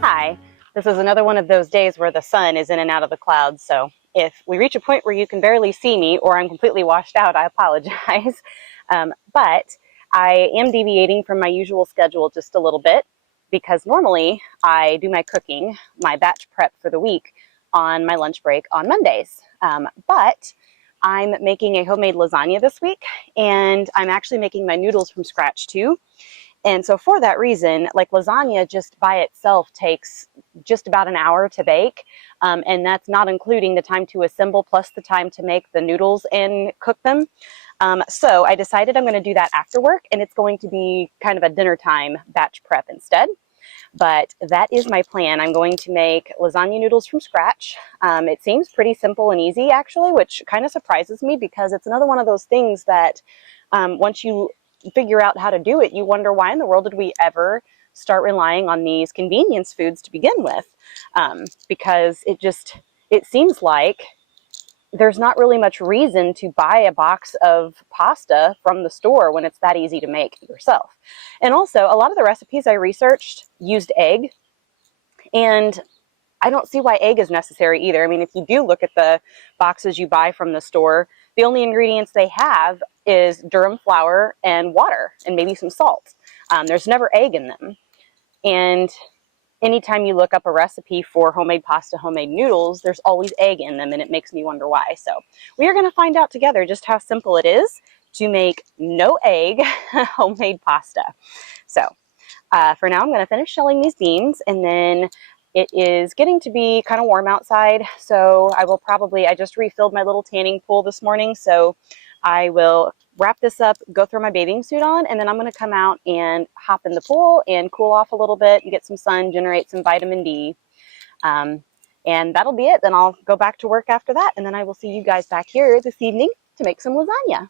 Hi, this is another one of those days where the sun is in and out of the clouds, so if we reach a point where you can barely see me or I'm completely washed out, I apologize. But I am deviating from my usual schedule just a little bit because normally I do my cooking, my batch prep for the week on my lunch break on Mondays. But I'm making a homemade lasagna this week, and I'm actually making my noodles from scratch too. And so for that reason, like lasagna just by itself takes just about an hour to bake. And that's not including the time to assemble plus the time to make the noodles and cook them. So I decided I'm going to do that after work, and it's going to be kind of a dinner time batch prep instead. But that is my plan. I'm going to make lasagna noodles from scratch. It seems pretty simple and easy, actually, which kind of surprises me because it's another one of those things that once you figure out how to do it, you wonder why in the world did we ever start relying on these convenience foods to begin with? Because it seems like there's not really much reason to buy a box of pasta from the store when it's that easy to make yourself. And also, a lot of the recipes I researched used egg, and I don't see why egg is necessary either. I mean, if you do look at the boxes you buy from the store, the only ingredients they have is durum flour and water and maybe some salt. There's never egg in them. And anytime you look up a recipe for homemade pasta, homemade noodles, there's always egg in them, and it makes me wonder why. So we are going to find out together just how simple it is to make no egg homemade pasta. So for now, I'm going to finish shelling these beans, and then it is getting to be kind of warm outside, so I just refilled my little tanning pool this morning, so I will wrap this up, go throw my bathing suit on, and then I'm going to come out and hop in the pool and cool off a little bit and get some sun, generate some vitamin D. And that'll be it. Then I'll go back to work after that, and then I will see you guys back here this evening to make some lasagna.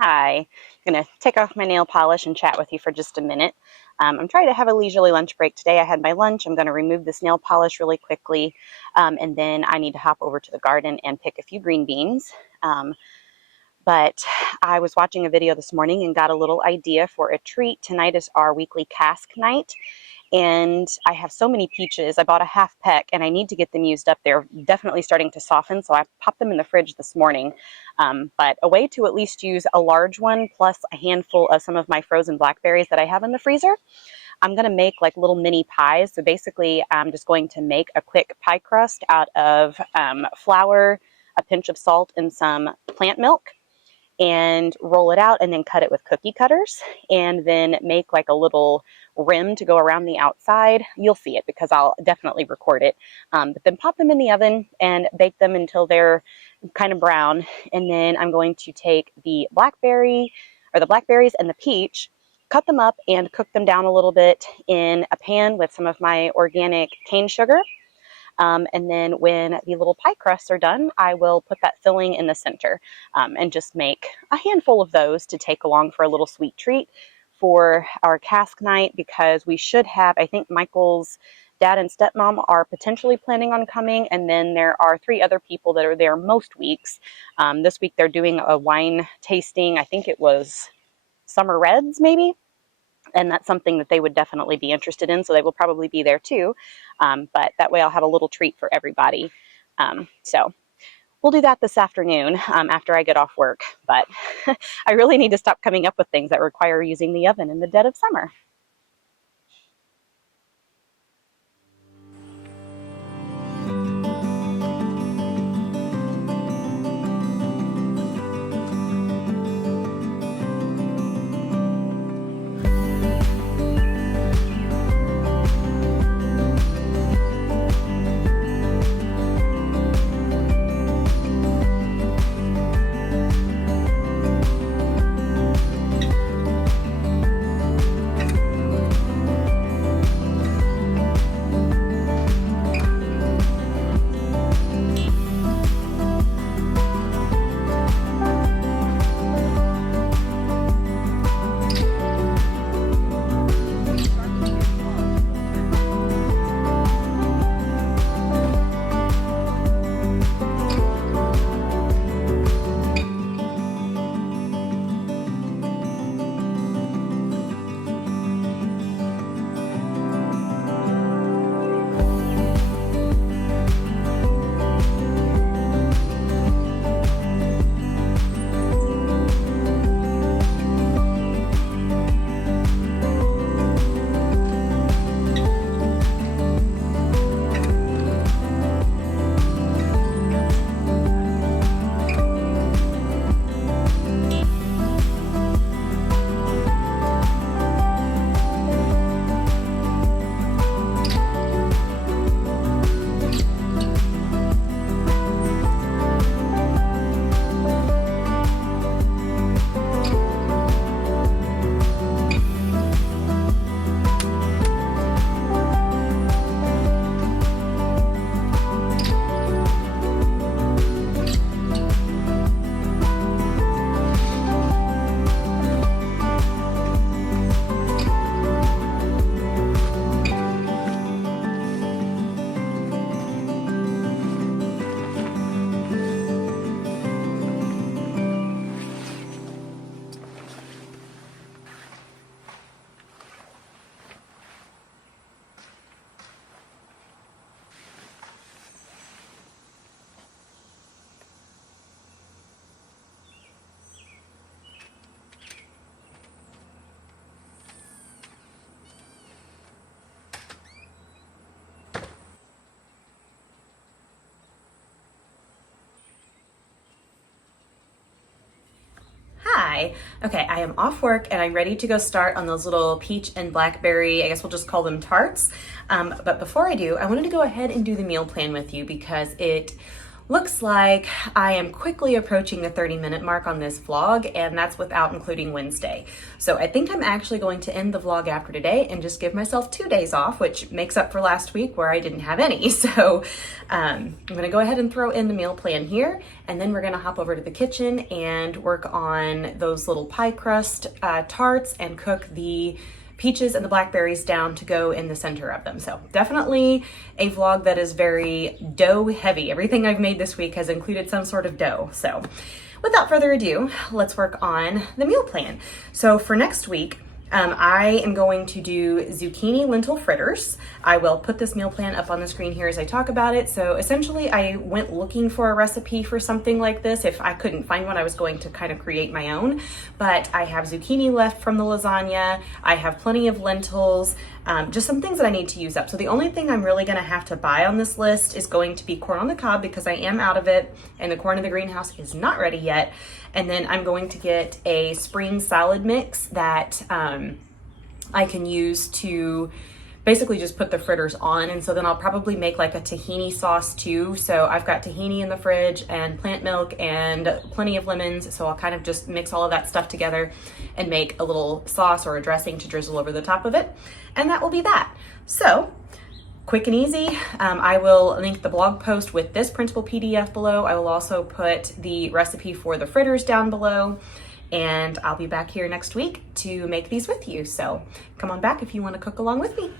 Hi, I'm going to take off my nail polish and chat with you for just a minute. I'm trying to have a leisurely lunch break today. I had my lunch. I'm going to remove this nail polish really quickly, and then I need to hop over to the garden and pick a few green beans. But I was watching a video this morning and got a little idea for a treat. Tonight is our weekly cask night, and I have so many peaches. I bought a half peck and I need to get them used up. They're definitely starting to soften, so I popped them in the fridge this morning. But a way to at least use a large one plus a handful of some of my frozen blackberries that I have in the freezer. I'm going to make like little mini pies. So basically, I'm just going to make a quick pie crust out of flour, a pinch of salt, and some plant milk, and roll it out and then cut it with cookie cutters, and then make like a little rim to go around the outside. You'll see it because I'll definitely record it. But then pop them in the oven and bake them until they're kind of brown. And then I'm going to take the blackberries and the peach, cut them up and cook them down a little bit in a pan with some of my organic cane sugar. And then when the little pie crusts are done, I will put that filling in the center, and just make a handful of those to take along for a little sweet treat for our cask night, because we should have, I think Michael's dad and stepmom are potentially planning on coming, and then there are 3 other people that are there most weeks. This week they're doing a wine tasting. I think it was Summer Reds, maybe. And that's something that they would definitely be interested in, so they will probably be there too. But that way I'll have a little treat for everybody. So we'll do that this afternoon after I get off work. But I really need to stop coming up with things that require using the oven in the dead of summer. Hi. Okay, I am off work and I'm ready to go start on those little peach and blackberry, I guess we'll just call them tarts. But before I do, I wanted to go ahead and do the meal plan with you because it looks like I am quickly approaching the 30-minute mark on this vlog, and that's without including Wednesday. So I think I'm actually going to end the vlog after today and just give myself 2 days off, which makes up for last week where I didn't have any. So I'm gonna go ahead and throw in the meal plan here, and then we're gonna hop over to the kitchen and work on those little pie crust tarts and cook the peaches and the blackberries down to go in the center of them. So definitely a vlog that is very dough heavy. Everything I've made this week has included some sort of dough. So without further ado, let's work on the meal plan. So for next week, I am going to do zucchini lentil fritters. I will put this meal plan up on the screen here as I talk about it. So essentially I went looking for a recipe for something like this. If I couldn't find one, I was going to kind of create my own, but I have zucchini left from the lasagna. I have plenty of lentils, just some things that I need to use up. So the only thing I'm really gonna have to buy on this list is going to be corn on the cob because I am out of it and the corn in the greenhouse is not ready yet. And then I'm going to get a spring salad mix that I can use to basically just put the fritters on. And so then I'll probably make like a tahini sauce too. So I've got tahini in the fridge and plant milk and plenty of lemons. So I'll kind of just mix all of that stuff together and make a little sauce or a dressing to drizzle over the top of it. And that will be that. So quick and easy. I will link the blog post with this printable PDF below. I will also put the recipe for the fritters down below, and I'll be back here next week to make these with you. So come on back if you want to cook along with me.